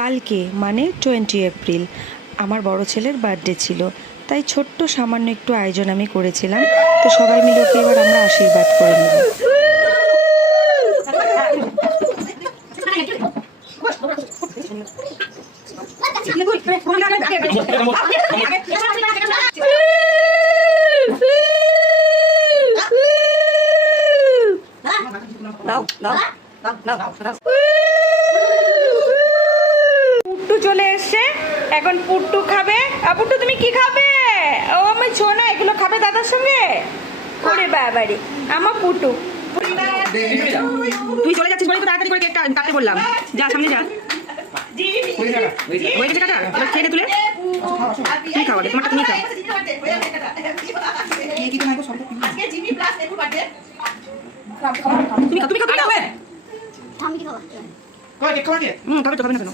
কালকে মানে 20 এপ্রিল আমার বড় ছেলের বার্থডে ছিল, তাই ছোট্ট সামান্য একটু আয়োজন আমি করেছিলাম। তো সবাই মিলে ওকে এবার আমরা আশীর্বাদ করে নেব। পুট্টু চলে এসছে, এখন পুট্টু খাবে। পুট্টু তুমি কি খাবে? ও আমার ছোনা এগুলো খাবে দাদার সঙ্গে। ওরে বাবারে আমার পুট্টু। তুই চলে যাচ্ছিস বলে তো তাড়াতাড়ি করে কেকটা কাটতে বললাম। যা সামনে যা। হয়ে গেছে কাটা? এবার খেয়ে নে তুলে। তুমি খাওয়া তোমারটা তুমি খাও। তুমি খাও তুমি খাও। আমি কি খাবো? খাবে তো খাবে না কেন?